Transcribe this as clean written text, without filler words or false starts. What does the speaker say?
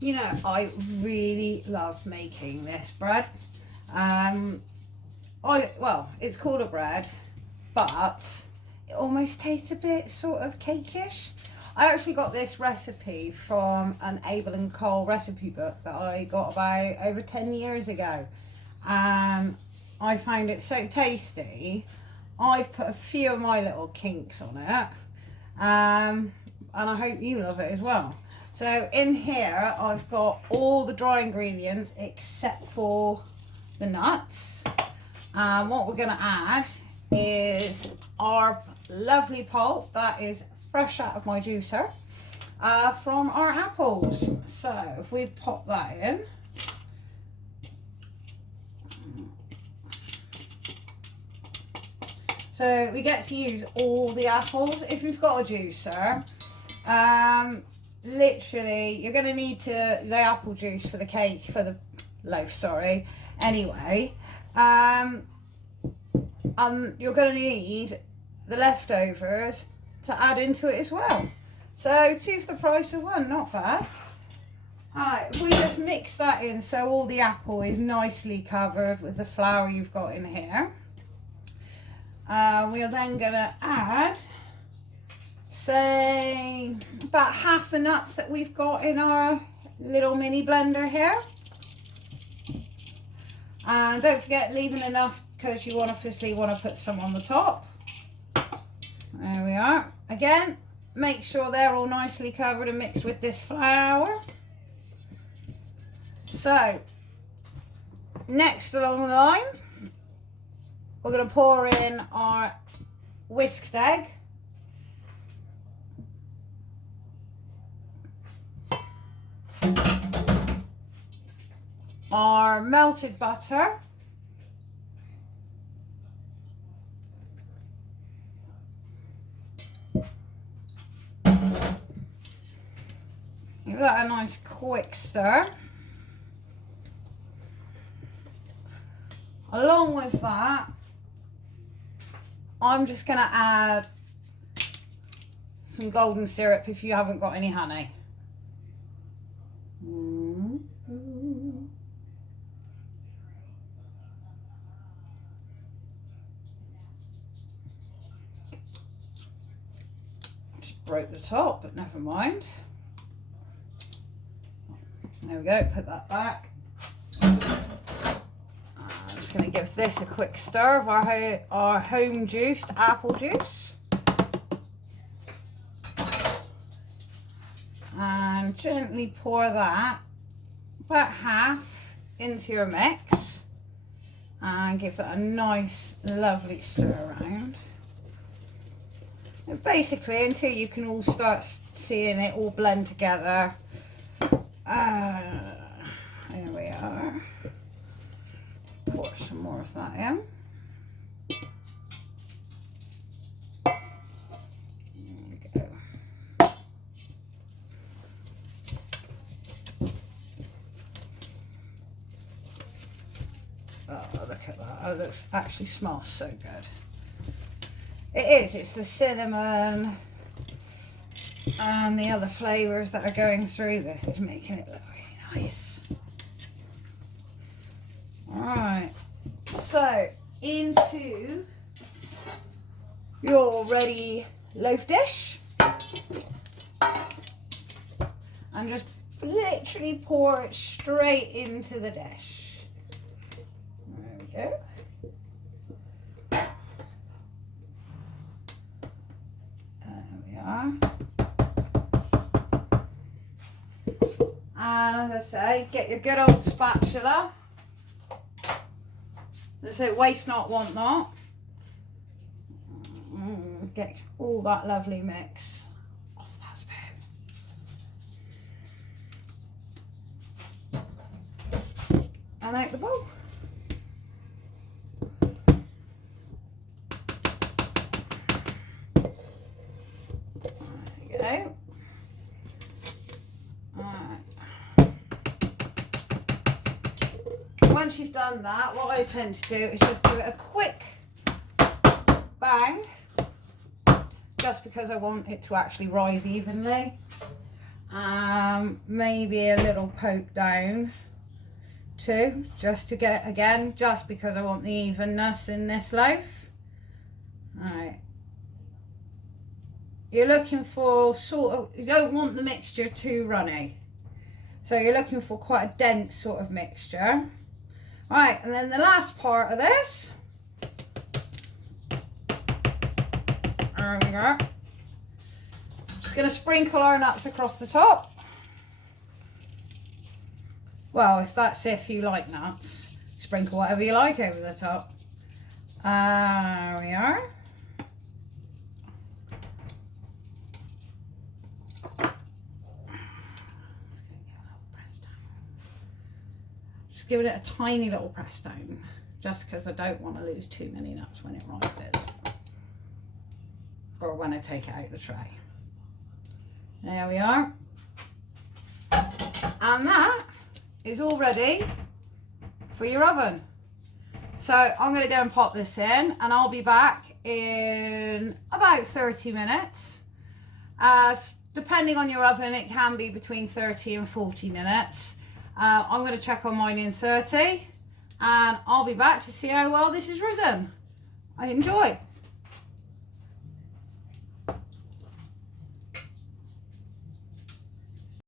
You know, I really love making this bread. Well, it's called a bread, but it almost tastes a bit sort of cakeish. I actually got this recipe from an Abel and Cole recipe book that I got about over 10 years ago. I found it so tasty. I've put a few of my little kinks on it. And I hope you love it as well. So in here I've got all the dry ingredients except for the nuts. What we're going to add is our lovely pulp that is fresh out of my juicer from our apples. So if we pop that in. So we get to use all the apples. If you've got a juicer, literally you're going to need the apple juice for the cake, for the loaf, sorry. Anyway, you're going to need the leftovers to add into it as well. So 2 for the price of 1, not bad. Alright, if we just mix that in so all the apple is nicely covered with the flour you've got in here. We are then going to add, say, about half the nuts that we've got in our little mini blender here. And don't forget leaving enough because you obviously want to put some on the top. There we are. Again, make sure they're all nicely covered and mixed with this flour. So, next along the line, we're going to pour in our whisked egg. Our melted butter. Give that a nice quick stir. Along with that, I'm just going to add some golden syrup if you haven't got any honey. Just broke the top, but never mind. There we go, put that back. I'm just going to give this a quick stir of our home juiced apple juice. And gently pour that about half into your mix and give that a nice lovely stir around. And basically until you can all start seeing it all blend together. There we are. Pour some more of that in. Oh, look at that. Oh, that actually smells so good. It is. It's the cinnamon and the other flavours that are going through this. It's making it look really nice. Alright. So, into your ready loaf dish. And just literally pour it straight into the dish. There we are. And as I say, get your good old spatula. As I say, waste not, want not. Get all that lovely mix off that spoon. And out the bowl. Once you've done that, what I tend to do is just give it a quick bang, just because I want it to actually rise evenly. Maybe a little poke down too, just to get, again, just because I want the evenness in this loaf. All right. You're looking for sort of, you don't want the mixture too runny. So you're looking for quite a dense sort of mixture. All right, and then the last part of this. There we go. Just going to sprinkle our nuts across the top. Well, if you like nuts, sprinkle whatever you like over the top. There we are. Just giving it a tiny little press down, just because I don't want to lose too many nuts when it rises, or when I take it out of the tray. There we are. And that is all ready for your oven. So I'm going to go and pop this in, and I'll be back in about 30 minutes. Depending on your oven, it can be between 30 and 40 minutes. I'm going to check on mine in 30, and I'll be back to see how well this is risen. Enjoy.